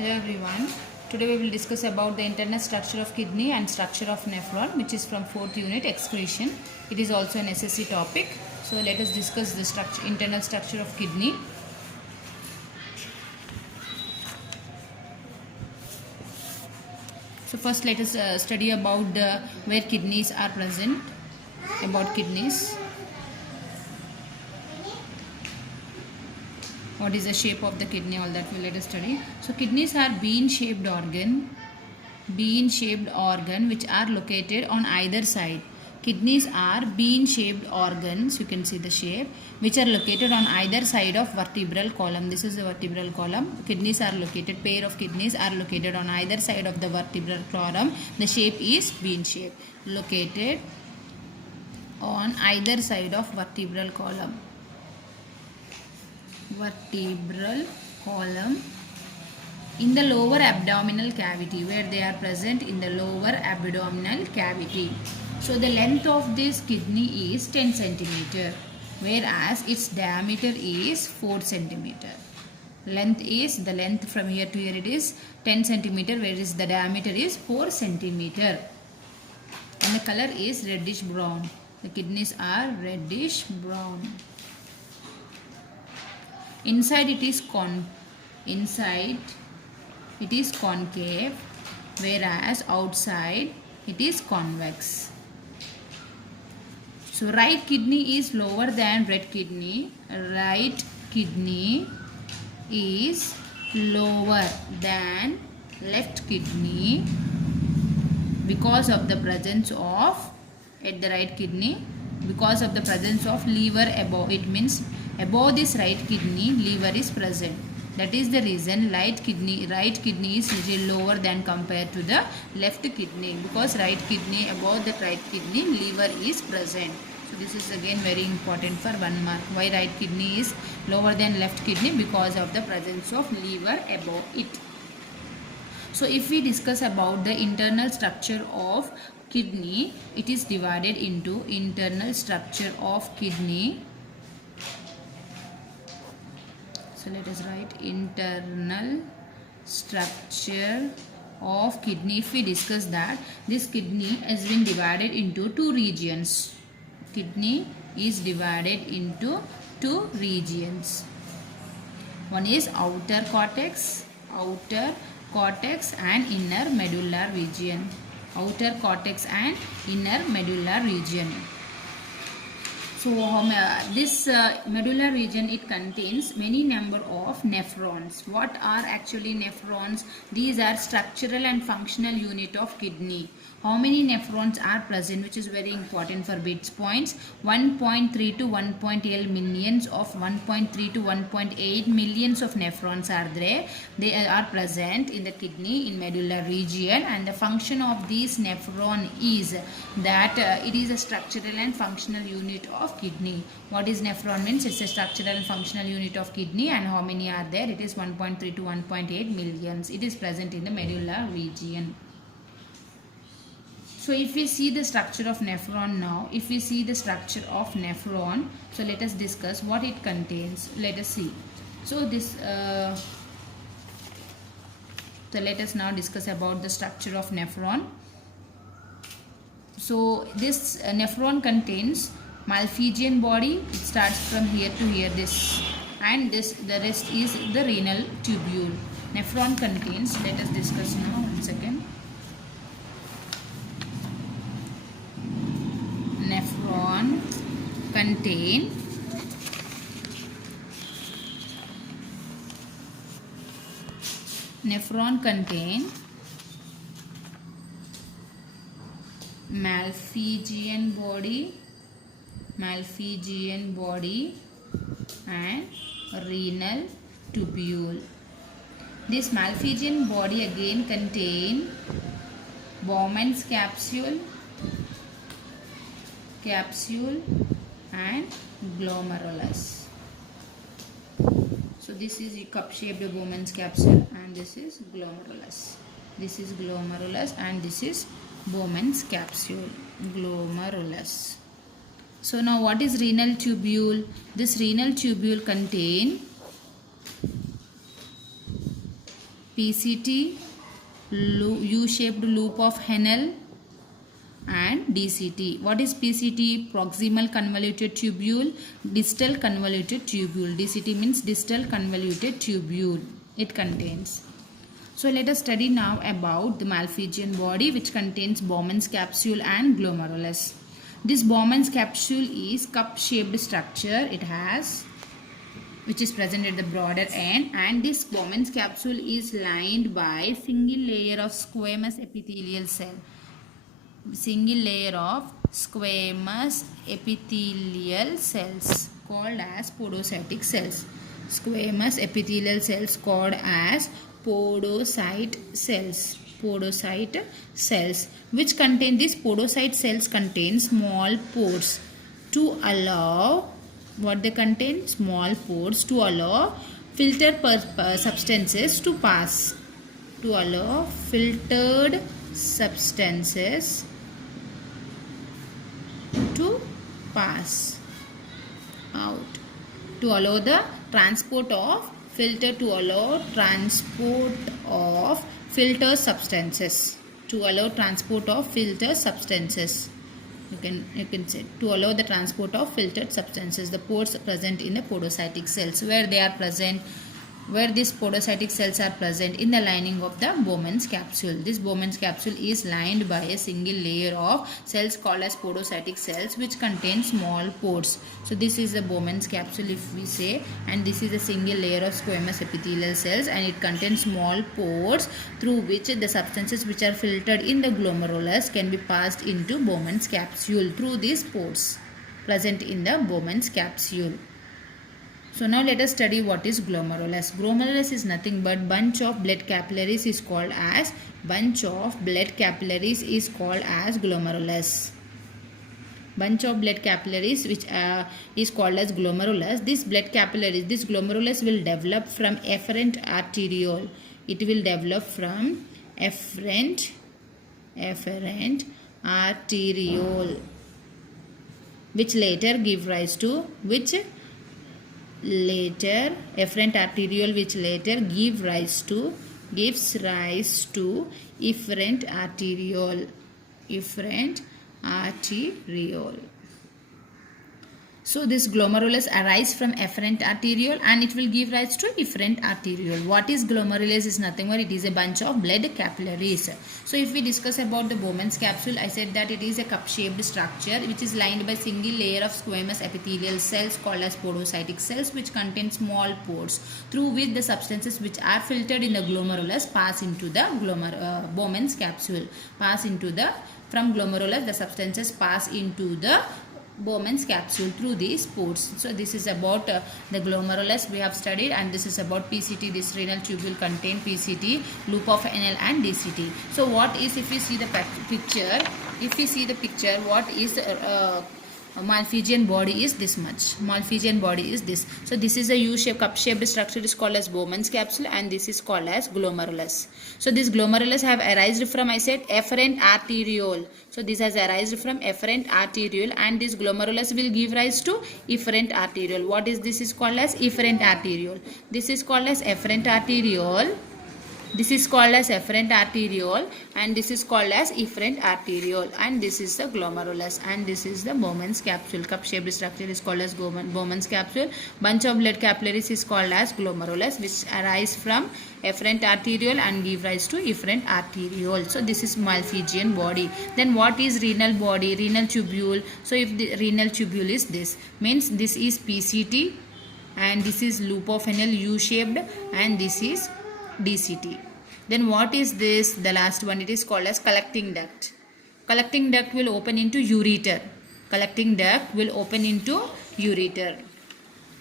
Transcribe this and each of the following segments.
Hello everyone. Today we will discuss about the internal structure of kidney and structure of nephron, which is from 4th unit excretion. It is also an SSC topic. So let us discuss the internal structure of kidney. So first let us study about where kidneys are present. About kidneys. What is the shape of the kidney? All that will let us study. So kidneys are bean-shaped organ which are located on either side. Kidneys are bean-shaped organs, you can see the shape, which are located on either side of vertebral column. This is the vertebral column. Kidneys are located, pair of kidneys are located on either side of the vertebral column. The shape is bean-shaped, located on either side of vertebral column. In the lower abdominal cavity, where they are present in the lower abdominal cavity. So the length of this kidney is 10 centimeter, whereas its diameter is 4 centimeter. The length from here to here, it is 10 centimeter, whereas the diameter is 4 centimeter. And the color is reddish brown. The kidneys are reddish brown. Inside it is concave, whereas outside it is convex. So right kidney is lower than red kidney. Right kidney is lower than left kidney because of the presence of, at the right kidney, because of the presence of liver above. It means above this right kidney, liver is present. That is the reason right kidney is little lower than compared to the left kidney, because right kidney, above the right kidney, liver is present. So this is again very important for 1 mark. Why right kidney is lower than left kidney? Because of the presence of liver above it. So if we discuss about the internal structure of kidney, it is divided into internal structure of kidney. So let us write internal structure of kidney. If we discuss that, this kidney has been divided into 2 regions. Kidney is divided into 2 regions. One is outer cortex and inner medullary region. Outer cortex and inner medullary region. So this medullary region, it contains many number of nephrons. What are actually nephrons? These are structural and functional unit of kidney. How many nephrons are present, which is very important for bits points? 1.3 to 1.8 millions of 1.3 to 1.8 millions of nephrons are there. They are present in the kidney in medullary region, and the function of this nephron is that it is a structural and functional unit of kidney. What is nephron means? It's a structural and functional unit of kidney, and how many are there? It is 1.3 to 1.8 millions. It is present in the medullary region. So if we see the structure of nephron now, so let us discuss what it contains. Let us see. So this so let us now discuss about the structure of nephron. So this nephron contains Malpighian body. It starts from here to here, this, and this, the rest is the renal tubule. Nephron contains, let us discuss now, 1 second. Nephron contain Malpighian body and renal tubule. This Malpighian body again contain Bowman's capsule and glomerulus. So this is a cup-shaped Bowman's capsule, and this is glomerulus. And this is Bowman's capsule, glomerulus. So now what is renal tubule? This renal tubule contain PCT, U-shaped loop of Henle, and DCT. What is PCT? Proximal convoluted tubule, distal convoluted tubule. DCT means distal convoluted tubule. It contains. So let us study now about the Malpighian body, which contains Bowman's capsule and glomerulus. This Bowman's capsule is cup-shaped structure. It has, which is present at the broader end, and this Bowman's capsule is lined by single layer of squamous epithelial cell. Single layer of squamous epithelial cells called as podocytic cells. Squamous epithelial cells called as podocyte cells. Podocyte cells, which contain, these podocyte cells contain small pores to allow, what they contain? Small pores to allow filtered substances to pass. To allow filtered substances to pass out, to allow the transport of filter, to allow transport of filter substances, to allow transport of filter substances. You can say to allow the transport of filtered substances. The pores present in the podocytic cells, where they are present, where these podocytic cells are present in the lining of the Bowman's capsule. This Bowman's capsule is lined by a single layer of cells called as podocytic cells, which contain small pores. So this is the Bowman's capsule, if we say, and this is a single layer of squamous epithelial cells, and it contains small pores through which the substances which are filtered in the glomerulus can be passed into Bowman's capsule through these pores present in the Bowman's capsule. So now let us study what is glomerulus. Glomerulus is nothing but bunch of blood capillaries is called as glomerulus. Bunch of blood capillaries which is called as glomerulus. This blood capillaries, this glomerulus will develop from efferent arteriole. It will develop from efferent arteriole, which later give rise to efferent arteriole, which later gives rise to efferent arteriole. So this glomerulus arises from efferent arteriole, and it will give rise to efferent arteriole. What is glomerulus? Is nothing but it is a bunch of blood capillaries. So if we discuss about the Bowman's capsule, I said that it is a cup-shaped structure which is lined by single layer of squamous epithelial cells called as podocytic cells, which contain small pores through which the substances which are filtered in the glomerulus pass into the Bowman's capsule. From glomerulus, the substances pass into the Bowman's capsule through these pores. So this is about the glomerulus we have studied, and this is about PCT. This renal tubule contain PCT, loop of Henle, and DCT. So what is, if we see the picture, what is Malpighian body is this much. Malpighian body is this. So this is a U-shaped, cup-shaped structure is called as Bowman's capsule, and this is called as glomerulus. So this glomerulus have arisen from, I said, efferent arteriole. So this has arisen from efferent arteriole, and this glomerulus will give rise to efferent arteriole. What is this? Is called as efferent arteriole. This is called as efferent arteriole. This is called as efferent arteriole, and this is called as efferent arteriole, and this is the glomerulus, and this is the Bowman's capsule. Cup-shaped structure is called as Bowman's capsule. Bunch of blood capillaries is called as glomerulus, which arise from efferent arteriole and give rise to efferent arteriole. So this is Malpighian body. Then what is renal body? Renal tubule. So if the renal tubule is this, means this is PCT, and this is loop of Henle, U-shaped, and this is DCT. Then what is this? The last one, it is called as collecting duct. Collecting duct will open into ureter. Collecting duct will open into ureter.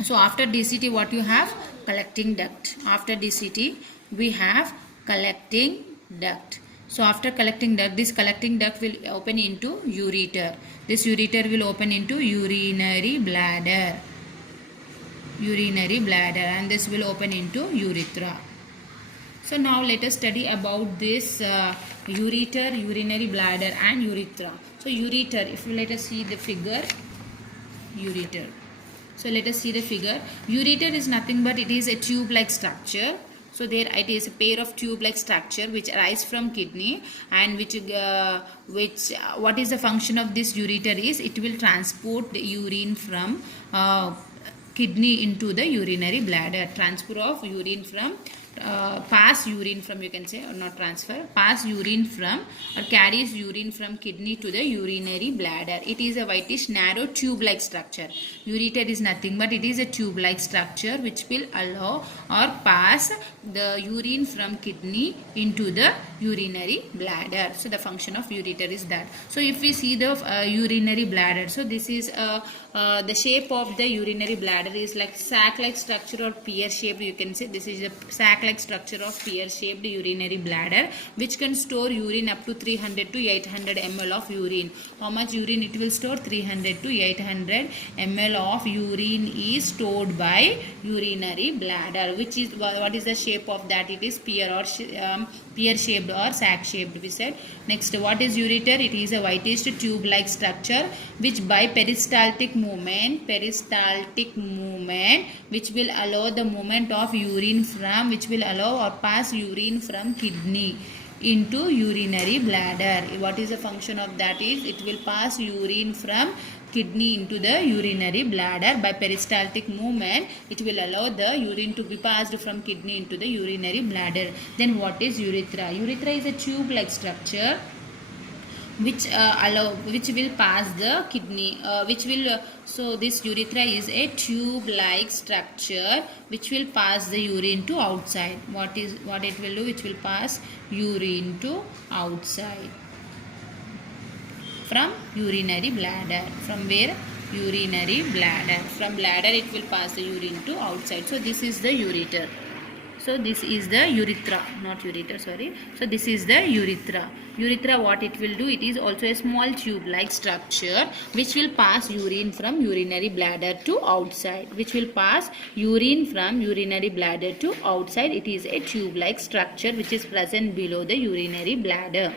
So after DCT, what you have? Collecting duct. After DCT, we have collecting duct. So after collecting duct, this collecting duct will open into ureter. This ureter will open into urinary bladder. And this will open into urethra. So now let us study about this ureter, urinary bladder, and urethra. So ureter, if you let us see the figure, ureter. So let us see the figure. Ureter is nothing but it is a tube-like structure. So there it is a pair of tube-like structure which arise from kidney, and what is the function of this ureter is it will transport the urine from kidney into the urinary bladder. Transfer of urine from pass urine from, you can say, or not transfer, pass urine from or carries urine from kidney to the urinary bladder. It is a whitish narrow tube like structure. Ureter is nothing but it is a tube like structure which will allow or pass the urine from kidney into the urinary bladder. So the function of ureter is that. So if we see the urinary bladder, so this is the shape of the urinary bladder is like sac like structure or pear shaped, you can say. This is the sac like structure of pear shaped urinary bladder which can store urine up to 300 to 800 ml of urine. How much urine it will store? 300 to 800 ml of urine is stored by urinary bladder, which is what is the shape of that? It is pear shaped or sac shaped, we said. Next, what is ureter? It is a whitish tube like structure which by peristaltic movement which will allow the movement of urine from, which will allow or pass urine from kidney into urinary bladder. What is the function of that? Is it will pass urine from kidney into the urinary bladder. By peristaltic movement it will allow the urine to be passed from kidney into the urinary bladder. Then what is urethra? Urethra is a tube like structure which will pass the kidney so this urethra is a tube like structure which will pass the urine to outside. What it will do? It will pass urine to outside from urinary bladder. From where? Urinary bladder. From bladder it will pass the urine to outside. So this is the ureter. So this is the urethra, not ureter, sorry. So this is the urethra. Urethra, what it will do? It is also a small tube like structure which will pass urine from urinary bladder to outside. Which will pass urine from urinary bladder to outside. It is a tube like structure which is present below the urinary bladder.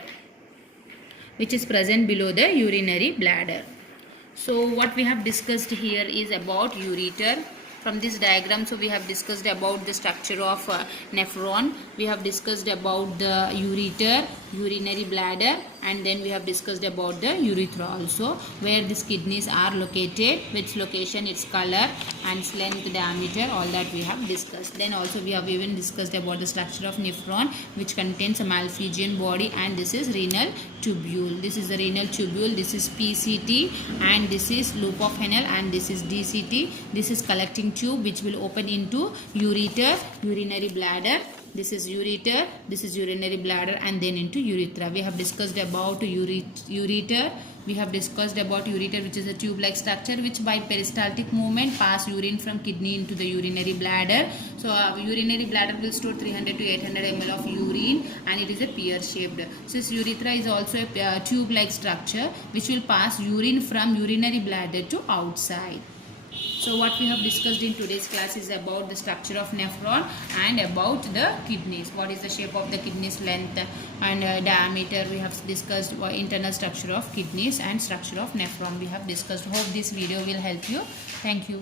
So what we have discussed here is about ureter. From this diagram, so we have discussed about the structure of nephron, we have discussed about the ureter, urinary bladder, and then we have discussed about the urethra also, where these kidneys are located, which location, its color and its length, diameter, all that we have discussed. Then also we have even discussed about the structure of nephron, which contains a Malpighian body, and this is renal tubule. This is the renal tubule, this is PCT, and this is loop of Henle, and this is DCT. This is collecting tube which will open into ureter, urinary bladder. This is ureter, this is urinary bladder, and then into urethra. We have discussed about ureter. We have discussed about ureter, which is a tube-like structure which by peristaltic movement pass urine from kidney into the urinary bladder. So urinary bladder will store 300 to 800 ml of urine, and it is a pear-shaped. So this urethra is also a tube-like structure which will pass urine from urinary bladder to outside. So what we have discussed in today's class is about the structure of nephron and about the kidneys. What is the shape of the kidneys, length and diameter. We have discussed internal structure of kidneys and structure of nephron. We have discussed. Hope this video will help you. Thank you.